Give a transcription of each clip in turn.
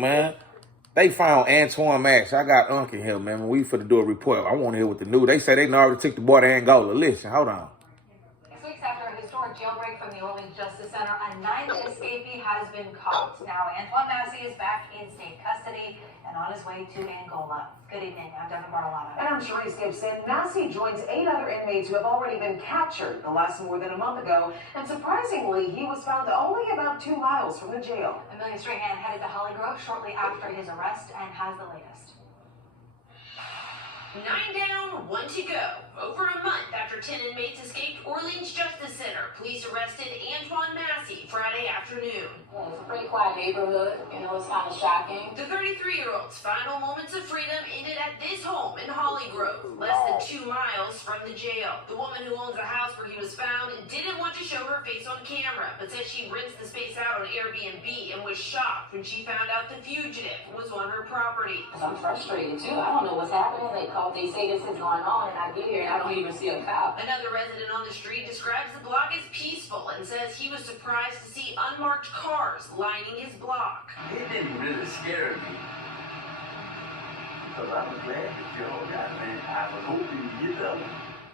Man, they found Antoine Massey. I got Unc in here, man. When we finna do a report, I want to hear what the news. They say they already took the boy to Angola. Listen, hold on. 6 weeks after a historic jailbreak from the Orleans Justice Center, a ninth escapee has been caught. Now, Antoine Massey is back in state custody and on his way to Angola. Good evening. I'm Devin Bartolano. And I'm Sharice Gibson. Massey joins 8 other inmates who have already been captured the last more than a month ago. And surprisingly, he was found only about 2 miles from the jail. Amelia Strahan headed to Holly Grove shortly after his arrest and has the latest. 9 down, 1 to go. Over a month after 10 inmates escaped Orleans Justice Center, police arrested Antoine Massey Friday afternoon. Well, it's a pretty quiet neighborhood. It's kind of shocking. The 33-year-old's final moments of freedom ended at this home in Holly Grove, less than 2 miles from the jail. The woman who owns the house where he was found didn't want to show her face on camera, but said she rents the space out on Airbnb and was shocked when she found out the fugitive was on her property. I'm frustrated too. I don't know what's happening. They say this is going on, and I get here and I don't even see a cop. Another resident on the street describes the block as peaceful and says he was surprised to see unmarked cars lining his block. It didn't really scare me because I was glad that y'all got me. I was hoping you get up.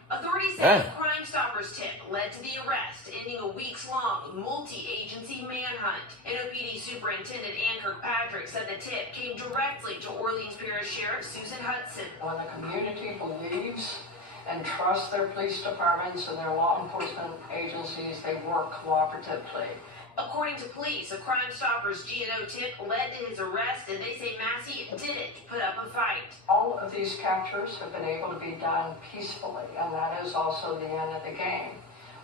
Authorities say the Crime Stoppers tip led to the arrest, ending a weeks-long multi-agency manhunt. NOPD Superintendent Ann Kirkpatrick said the tip came directly to Orleans Parish Sheriff Susan Hudson. When the community believes and trusts their police departments and their law enforcement agencies, they work cooperatively. According to police, a Crime Stoppers GNO tip led to his arrest, and they say Massey didn't put up a fight. All of these captures have been able to be done peacefully, and that is also the end of the game.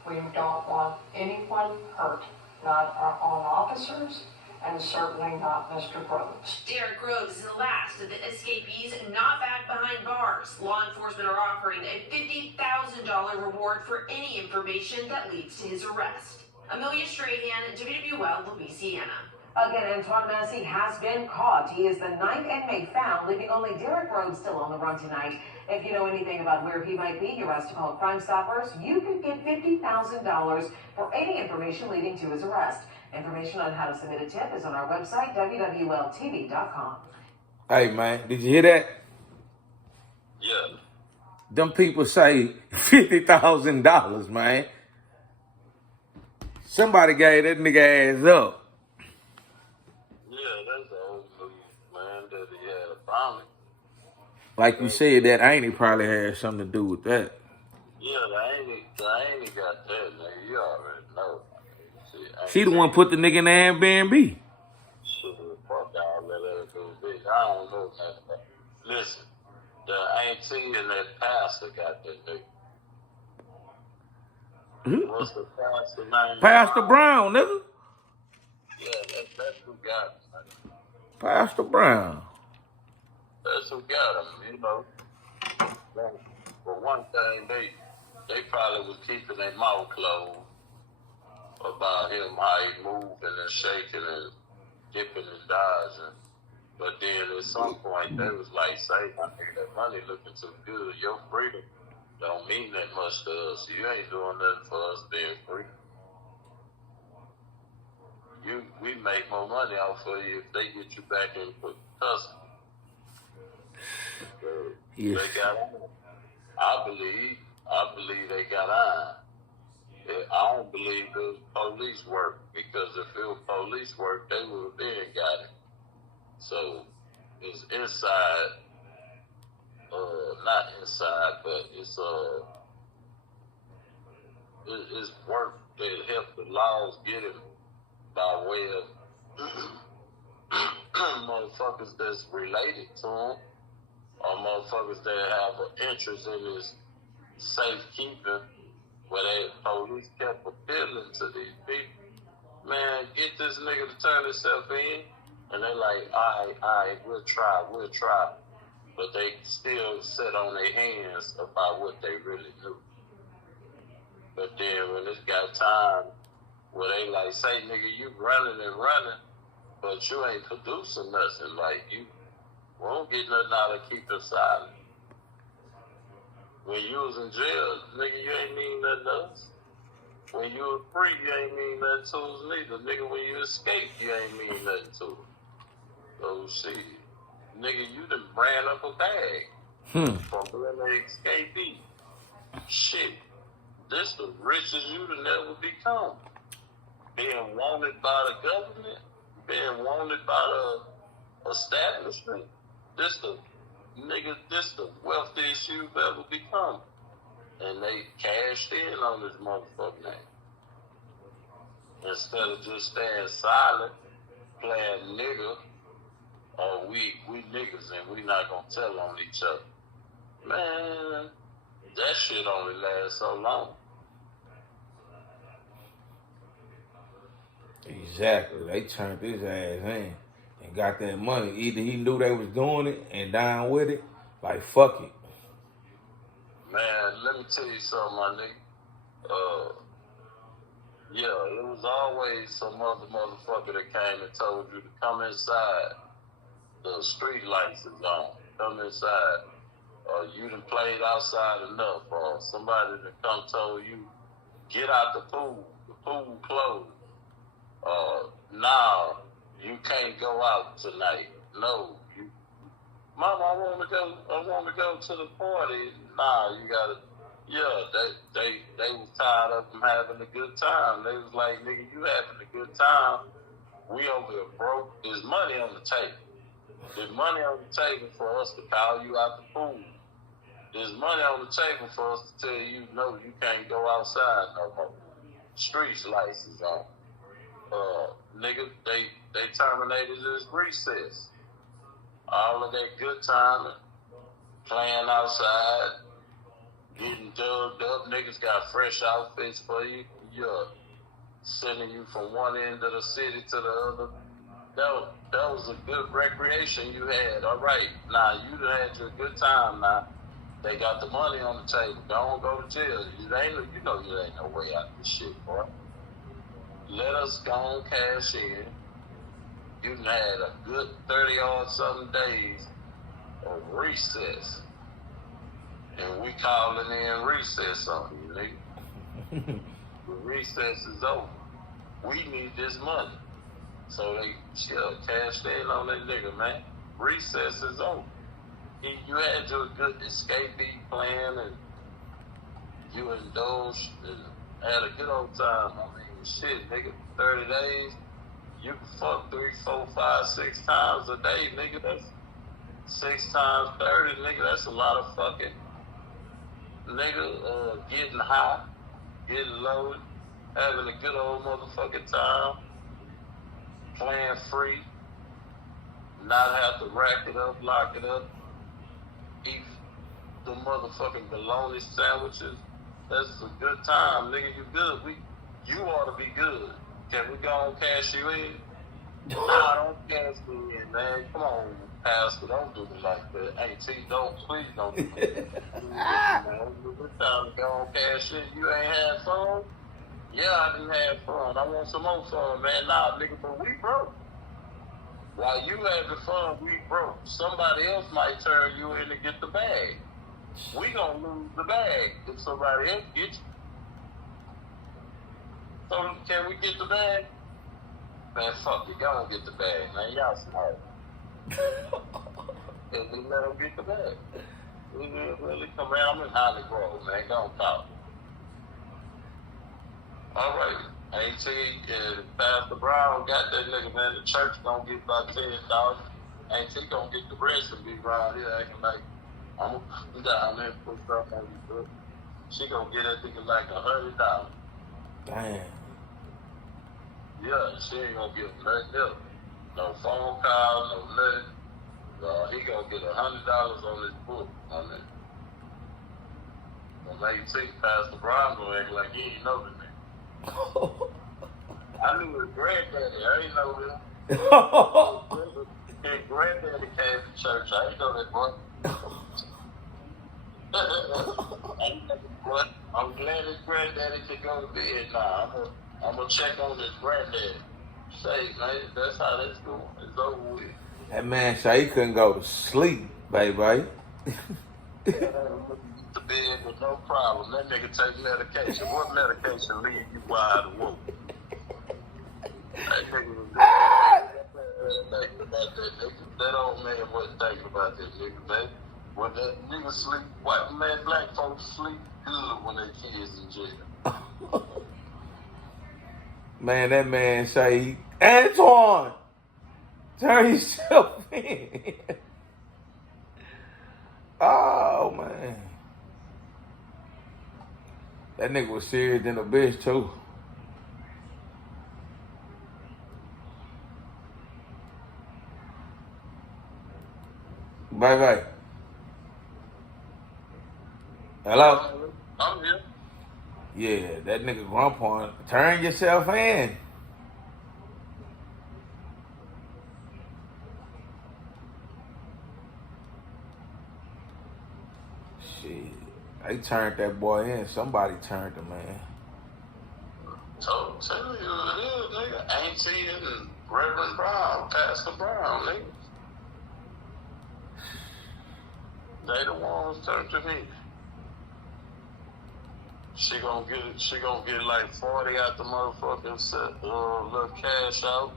We don't want anyone hurt, not our own officers, and certainly not Mr. Groves. Derek Groves is the last of the escapees not back behind bars. Law enforcement are offering a $50,000 reward for any information that leads to his arrest. Amelia Strahan, WWL, Louisiana. Again, Antoine Massey has been caught. He is the 9th inmate found, leaving only Derek Rhodes still on the run tonight. If you know anything about where he might be, you're asked to call Crime Stoppers. You can get $50,000 for any information leading to his arrest. Information on how to submit a tip is on our website, WWLTV.com. Hey, man, did you hear that? Yeah. Them people say $50,000, man. Somebody gave that nigga ass up. Yeah, that's the old news, man, that he had a family. Like you said, that Annie probably had something to do with that. Yeah, the Annie got that, nigga. You already know. She the one put the nigga in the Airbnb. Shit, fuck all that other bitch. I don't know nothing about it. Listen, the auntie and that pastor got that nigga. What's the pastor name? Pastor Brown, nigga. Yeah, that's who got him. Pastor Brown. That's who got him, you know. But one thing, they probably was keeping their mouth closed about him, how he moving and shaking and dipping and dodging. But then at some point, they was like, say, I think that money looking too good. Your freedom don't mean that much to us. You ain't doing nothing for us being free. We make more money off of you if they get you back in custody. Yes. They got on. I believe they got on. I don't believe it was police work, because if it was police work, they would have been got it. So it's inside. Not inside, but it's work that help the laws get him by way of motherfuckers that's related to him, or motherfuckers that have an interest in his safekeeping, where they police kept appealing to these people. Man, get this nigga to turn himself in, and they like, all right, we'll try. But they still sit on their hands about what they really do. But then when it's got time where they like, say, nigga, you running, but you ain't producing nothing. Like, you won't get nothing out of keeping silent. When you was in jail, nigga, you ain't mean nothing to us. When you was free, you ain't mean nothing to us neither. Nigga, when you escaped, you ain't mean nothing to us. Oh shit. Nigga, you done ran up a bag from being an escapee. Shit. This the richest you done ever become. Being wanted by the government, being wanted by the establishment. This the wealthiest you've ever become. And they cashed in on this motherfucker name. Instead of just staying silent, playing nigga, or we niggas and we not gonna tell on each other. Man, that shit only lasts so long. Exactly. They turned his ass in and got that money. Either he knew they was doing it and down with it, like fuck it. Man, let me tell you something, my nigga. Yeah, it was always some other motherfucker that came and told you to come inside. The street lights is on. Come inside. You done played outside enough. Or somebody that come told you, get out the pool. The pool closed. Now you can't go out tonight. No, Mama, I want to go to the party. Nah, you gotta. Yeah, they was tired of them having a good time. They was like, nigga, you having a good time. We over here broke. There's money on the table. There's money on the table for us to call you out the pool. There's money on the table for us to tell you, no, you can't go outside no more. Streets license on. Nigga, they terminated this recess. All of that good time, playing outside, getting dubbed up. Niggas got fresh outfits for you. Yeah, sending you from one end of the city to the other. That was a good recreation you had. All right, now you done had your good time. Now they got the money on the table. Don't go to jail. You ain't no way out of this shit, boy. Let us go and cash in. You done had a good 30-odd something days of recess. And we calling in recess on you, nigga. The recess is over. We need this money. So they cashed in on that nigga, man. Recess is over. You had your good escapee plan and you indulged and had a good old time. I mean, shit, nigga, 30 days, you can fuck 3, 4, 5, 6 times a day, nigga. That's 6 times 30, nigga. That's a lot of fucking, nigga, getting high, getting loaded, having a good old motherfucking time, playing free, not have to rack it up, lock it up, eat the motherfucking bologna sandwiches. That's a good time, nigga. You good. You ought to be good. Can we go and cash you in? Nah, don't cash me in, man. Come on, Pastor. Don't do me like that. Hey, T, please don't do me. Man, it's time to go and cash in. You ain't had fun? Yeah, I didn't have fun. I want some more fun, man. Nah, nigga, but we broke. While you having fun, we broke. Somebody else might turn you in to get the bag. We gonna lose the bag if somebody else gets you. So can we get the bag? Man, fuck it. Y'all don't get the bag, man. Y'all smart. And we let them get the bag. We really come around. I'm in Holly Grove, man. Don't talk. All right. AT and Pastor Brown got that nigga, man. The church gonna get about $10,000. AT gonna get the rest and be around here acting like I'm down there and put stuff on you, bro. She gonna get that nigga like $100. Damn. Yeah, she ain't gonna get nothing else. No phone call, no nothing. He gonna get $100 on his book on it. When AT, Pastor Brown gonna act like he ain't know the nigga. I knew his granddaddy. I ain't know him. His granddaddy came to church. I ain't know that boy. I'm glad his granddaddy could go to bed now. I'm gonna check on his granddaddy. Say, man, that's how that's going. It's over with. That man said he couldn't go to sleep, baby. To bed with no problem. That nigga take medication. What medication leave you wide awake? That nigga was thinking about that nigga. That old man wasn't thinking about that nigga, man. When that nigga sleep, white man, black folks sleep good when their kids in jail. Man, that man say, Antoine, turn yourself in. Oh, man. That nigga was serious than a bitch, too. Bye-bye. Hello? I'm here. Yeah, that nigga grandpa, turn yourself in. Shit. They turned that boy in. Somebody turned him, man. So tell you who it is, nigga. Auntie and Reverend Brown, Pastor Brown, nigga. They the ones turned to me. She gonna get like 40 out the motherfucking little cash out.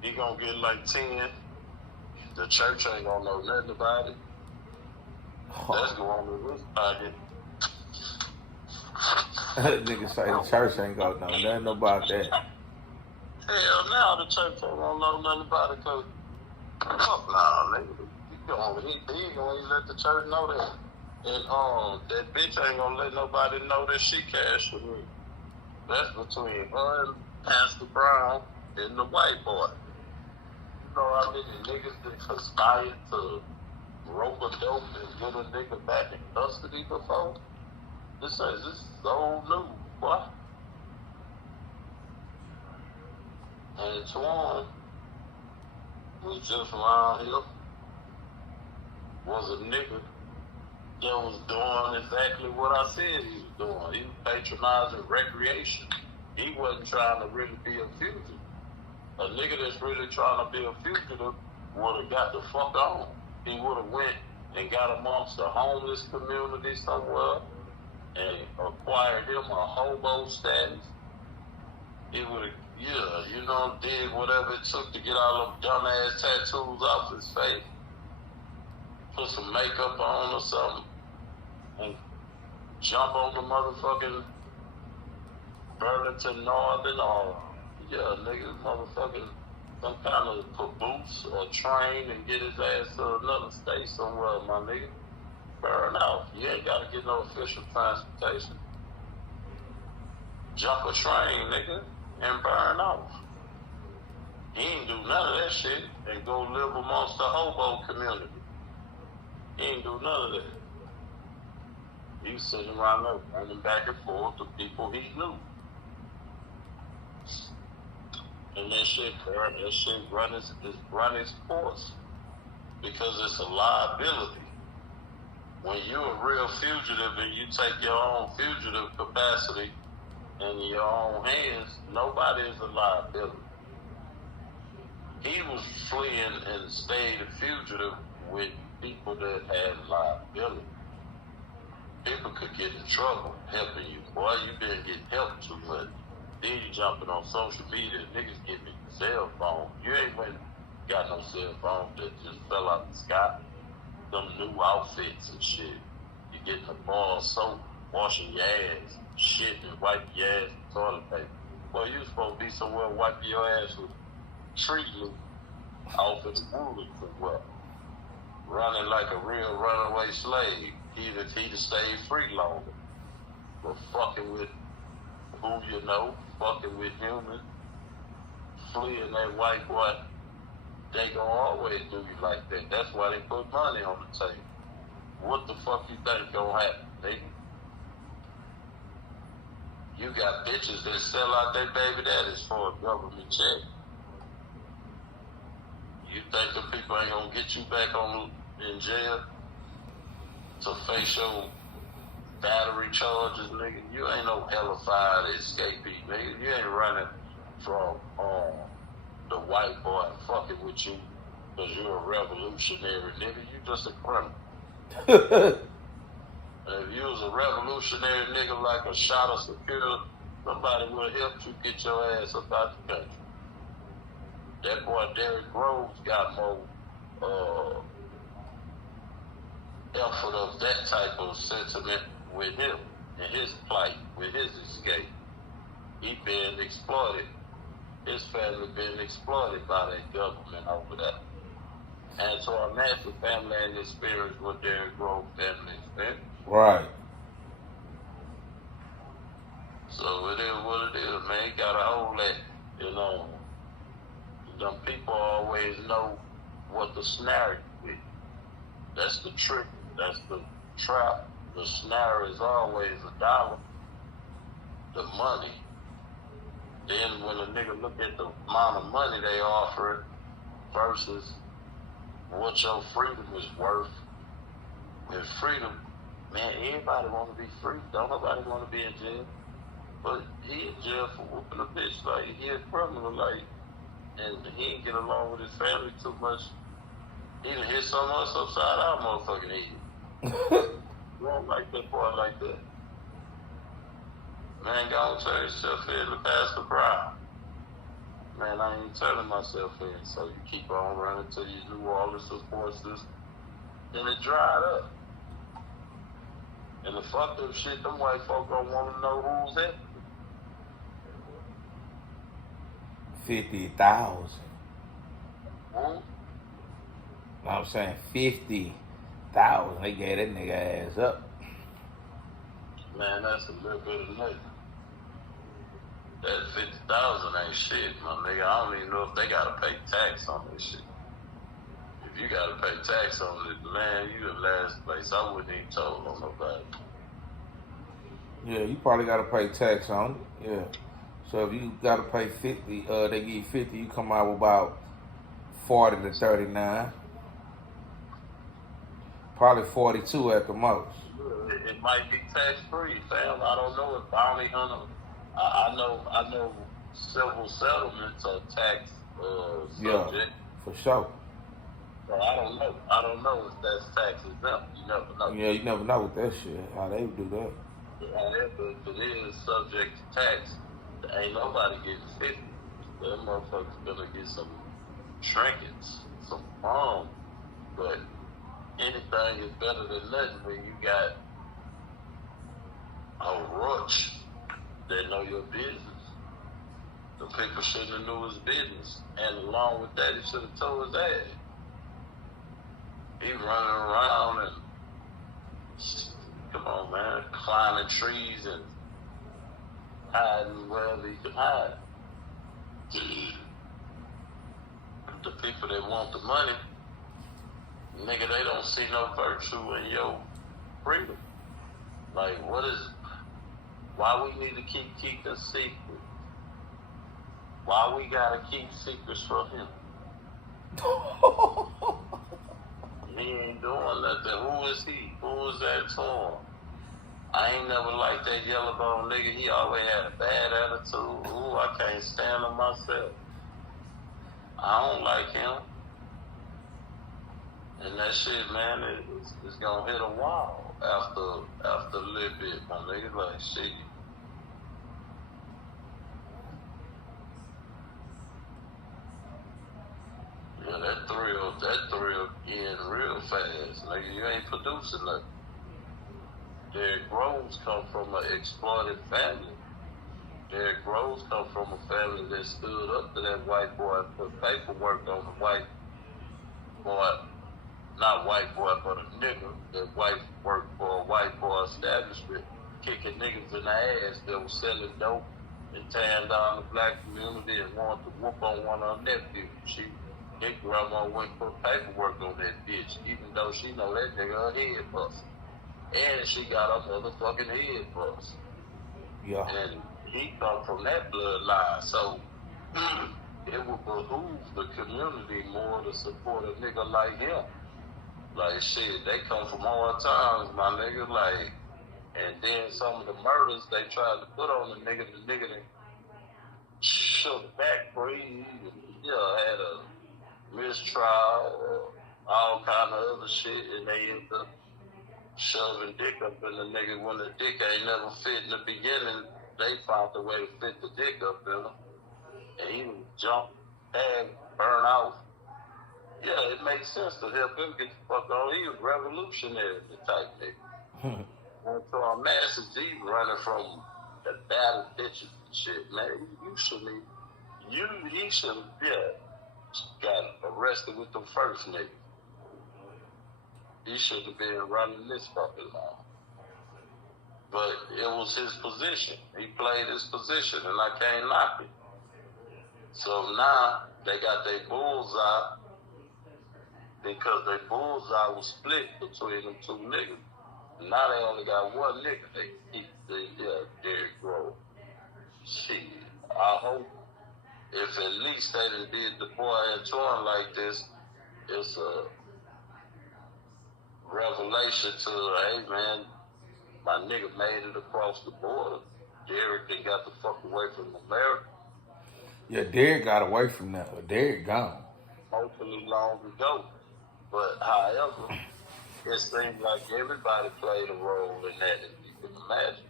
He gonna get like 10. The church ain't gonna know nothing about it. That's going to his pocket. That nigga say the church ain't gonna know nothing about that. Hell no, the church ain't gonna know nothing about it, cause fuck nah, nigga. He ain't gonna even let the church know that. And that bitch ain't gonna let nobody know that she cashed with me. That's between her and Pastor Brown and the white boy. You know how many niggas that conspired to rope a dope and get a nigga back in custody before? This is old news, boy. Antoine was just around here. Was a nigga that was doing exactly what I said he was doing. He was patronizing recreation. He wasn't trying to really be a fugitive. A nigga that's really trying to be a fugitive would have got the fuck on. He would have went and got amongst the homeless community somewhere and acquired him a hobo status. He would have, did whatever it took to get all them dumbass tattoos off his face. Put some makeup on or something and jump on the motherfucking Burlington Northern or niggas motherfucking some kind of caboose or train and get his ass to another state somewhere, my nigga. Burn out. You ain't gotta get no official transportation. Jump a train, nigga, and burn off. He ain't do none of that shit and go live amongst the hobo community. He ain't do none of that. He was sitting around there running back and forth to people he knew. And that shit run its course. Because it's a liability. When you're a real fugitive and you take your own fugitive capacity in your own hands, nobody is a liability. He was fleeing and stayed a fugitive with people that had liability. People could get in trouble helping you. Boy, you been getting help too much. Then you jumping on social media, niggas give me cell phone. You ain't went got no cell phone that just fell out the sky. Some new outfits and shit. You getting a bar of soap, washing your ass, shit and wiping your ass with toilet paper. Boy, you supposed to be somewhere wiping your ass with treatment off in the woods somewhere. Running like a real runaway slave. He'd have stayed free longer. But fucking with who you know, fucking with humans, fleeing that white boy, they gonna always do you like that. That's why they put money on the table. What the fuck you think gonna happen, nigga? You got bitches that sell out their baby daddies for a government check. You think the people ain't gonna get you back in jail to face your battery charges, nigga? You ain't no hellified escapee, nigga. You ain't running from the white boy fucking with you because you're a revolutionary, nigga. You just a criminal. If you was a revolutionary nigga like a shot of security, somebody would help you get your ass up out the country. That boy Derrick Rose got more effort of that type of sentiment with him and his plight, with his escape. He been exploited. His family been exploited by that government over there. Antoine Massey family ain't experienced what Derrick Rose family experienced. Right. So it is what it is, man. You gotta hold that, you know. Them people always know what the snare is. That's the trick. That's the trap. The snare is always $1, the money. Then when a nigga look at the amount of money they offer versus what your freedom is worth, and freedom, man, everybody want to be free. Don't nobody want to be in jail. But he in jail for whooping a bitch. Like, he a criminal, like, and he ain't get along with his family too much. He done hit some of us upside our motherfucking head. You don't like that boy like that. Man, go and turn yourself in to Pastor Brown. Man, I ain't turning myself in, so you keep on running till you do all the support system. And it dried up. And the fucked up shit, them white folk don't want to know who's in. 50,000. Hmm? I'm saying 50,000. They gave that nigga ass up. Man, that's a little bit of nothing. That 50,000 ain't shit, my nigga. I don't even know if they gotta pay tax on this shit. If you gotta pay tax on it, man, you the last place. I wouldn't even told on nobody. Yeah, you probably gotta pay tax on it. Yeah. So if you gotta pay 50, they give you 50, you come out with about 40 to 39. Probably 42 at the most. It might be tax free, fam. I don't know if bounty hunter. I know civil settlements are tax subject. Yeah, for sure. So I don't know. I don't know if that's tax exempt. You never know. Yeah, you never know with that shit, how they do that. If it is subject to tax, ain't nobody getting 50. That motherfucker's gonna get some trinkets, some bomb. But anything is better than nothing when you got a roach that know your business. The people shouldn't have knew his business. And along with that, he should have told his ass. He running around and, come on, man, climbing trees and hiding wherever he can hide. The people that want the money, nigga, they don't see no virtue in your freedom. Like, why we need to keep secrets? Why we gotta keep secrets from him? He ain't doing nothing. Who is he? Who is Antoine? I ain't never liked that yellow bone nigga. He always had a bad attitude. Ooh, I can't stand him myself. I don't like him. And that shit, man, it's gonna hit a wall after a little bit, my nigga. Like, shit. Yeah, that thrill in real fast, nigga. You ain't producing nothing. Derrick Rose come from an exploited family. Derrick Rose come from a family that stood up to that white boy and put paperwork on the white boy, not white boy, but a nigga that white worked for a white boy establishment, kicking niggas in the ass that was selling dope and tearing down the black community and wanted to whoop on one of her nephews. His grandma went and put paperwork on that bitch, even though she know that nigga her head bust. And she got her motherfucking head bust. Yeah. And he come from that bloodline, so it would behoove the community more to support a nigga like him. Like, shit, they come from hard times, my nigga, like, and then some of the murders they tried to put on the nigga that shook back free, had a mistrial or all kind of other shit, and they end up shoving dick up in the nigga when the dick ain't never fit in the beginning. They found a way to fit the dick up in him, and he jumped burn out. Yeah, it makes sense to help him get the fuck on. He was revolutionary type nigga. Antoine Massey, he running from the battle bitches and shit, man. You shouldn't. He should have got arrested with the first nigga. He should have been running this fucking law. But it was his position. He played his position, and I can't knock it. So now they got their bullseye because their bullseye was split between them two niggas. Now they only got one nigga. They keep Derrick Rose. Shit. I hope if at least they done did the boy Antoine like this, it's a revelation to, hey man, my nigga made it across the border. Derrick, they got the fuck away from America. Yeah, Derrick got away from that, but Derrick gone. Hopefully long ago. But however, it seems like everybody played a role in that, if you can imagine.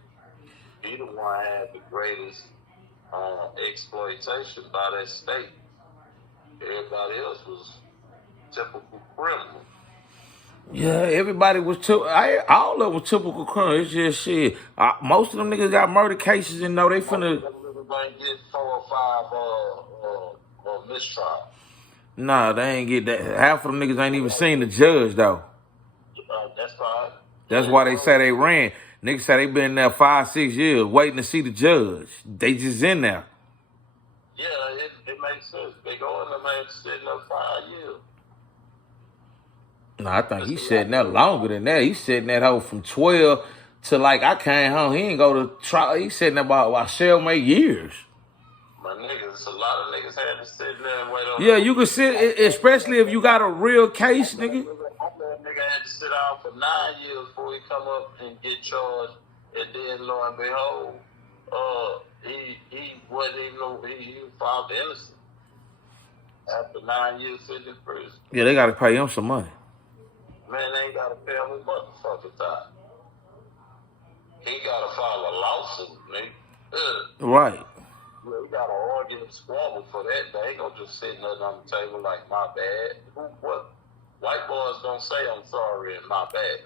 He the one had the greatest exploitation by that state. Everybody else was typical criminal. Yeah, everybody was all of them was typical criminal. It's just shit. Most of them niggas got murder cases and know they finna. Most of them niggas ain't get 4 or 5 mistrials. Nah, they ain't get that. Half of them niggas ain't even seen the judge though. That's fine. That's why they say they ran. Niggas say they been there 5-6 years waiting to see the judge. They just in there. Yeah, it makes sense. They go in there, man, sitting there 5 years. No, I think he's sitting there longer than that. He's sitting that hoe from 12 to like I came home. He ain't go to trial. He's sitting there about shell make years. My niggas, a lot of niggas had to sit there and wait on. Yeah, you can sit, especially if you got a real case, nigga. That nigga had to sit down for 9 years before he come up and get charged, and then lo and behold, he wasn't even he was found innocent after 9 years sitting in prison. Yeah, they gotta pay him some money. Man, they ain't gotta pay him a motherfucking time. He gotta file a lawsuit, nigga. Right. We got an argument squabble for that. They ain't gonna just sit nothing on the table like my bad. What? White boys don't say I'm sorry and my bad.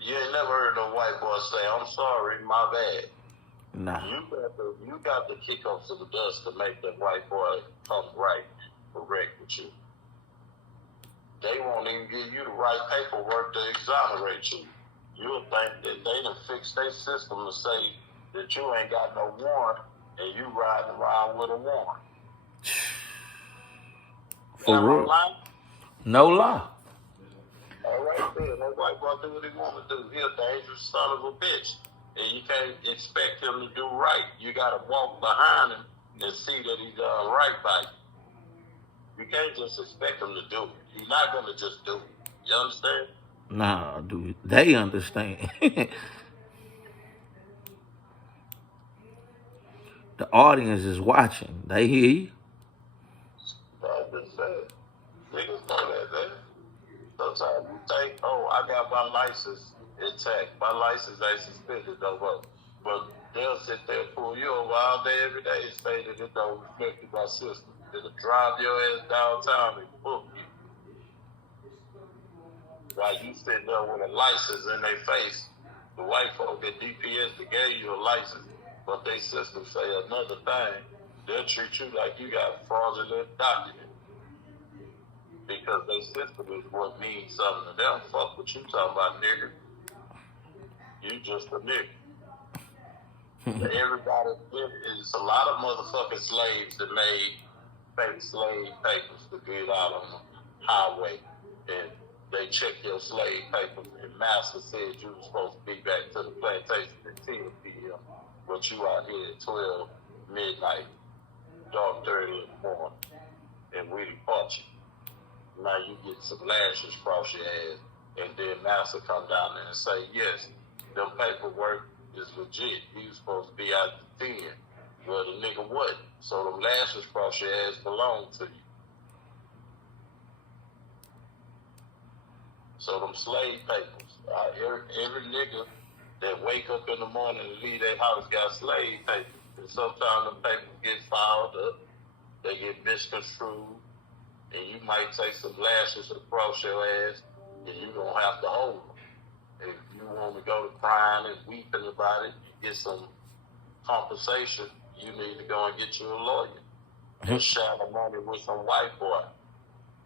You ain't never heard no white boy say I'm sorry, my bad. Nah. You got to kick up some dust to make that white boy come right, correct with you. They won't even give you the right paperwork to exonerate you. You'll think that they done fixed their system to say that you ain't got no warrant and you riding around with a warrant. For real? No lie. All right, then. That white boy do what he want to do. He a dangerous son of a bitch. And you can't expect him to do right. You got to walk behind him and see that he's done right by you. You can't just expect him to do it. He's not going to just do it. You understand? Nah, dude. They understand. The audience is watching. They hear you. I just said, niggas know that, man. Sometimes you think, oh, I got my license intact. My license ain't suspended no more. But they'll sit there and pull you over all day, every day, and say that it don't reflect my system. It'll drive your ass downtown and book you. While you sitting there with a license in their face, the white folk at DPS that gave you a license, but they system say another thing, they'll treat you like you got a fraudulent document. Because their system is what means something to them. Fuck what you talking about, nigga. You just a nigga. Everybody, it's a lot of motherfucking slaves that made fake slave papers to get out on the highway. And they check your slave papers, and master said you were supposed to be back to the plantation at 10 p.m. But you out here at 12 midnight, dark 30 in the morning, and we depart you. Now you get some lashes across your ass, and then master come down there and say, yes, them paperwork is legit. You was supposed to be out to 10. Well, the nigga wasn't. So them lashes across your ass belong to you. So them slave papers, every nigga that wake up in the morning and leave their house got slave papers. And sometimes the papers get filed up, they get misconstrued, and you might take some lashes across your ass, and you're going to have to hold them. If you want to go to crying and weeping about it, get some compensation, you need to go and get you a lawyer. And share the money with some white boy.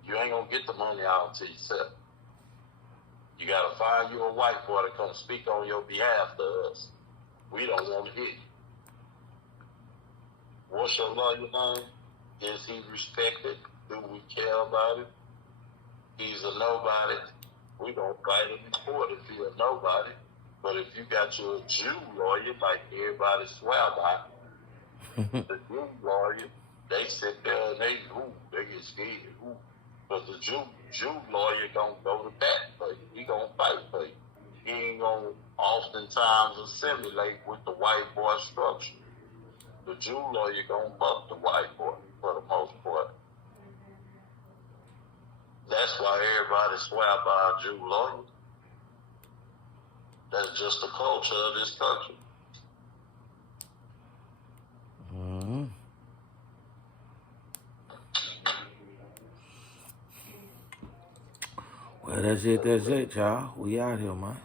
You ain't going to get the money out to yourself. You got to find you a white boy to come speak on your behalf to us. We don't want to hear you. What's your lawyer name? Is he respected? Do we care about him? He's a nobody. We don't fight him in court if he's a nobody. But if you got your Jew lawyer, like everybody swear by, the Jew lawyer, they sit there and they get scared. But the Jew lawyer gonna go to bat for you. He gonna fight for you. He ain't gonna oftentimes assimilate with the white boy structure. The Jew lawyer gonna fuck the white boy for the most part. That's why everybody swear by a Jew lawyer. That's just the culture of this country. Mm-hmm. Well, that's it, y'all. We out here, man.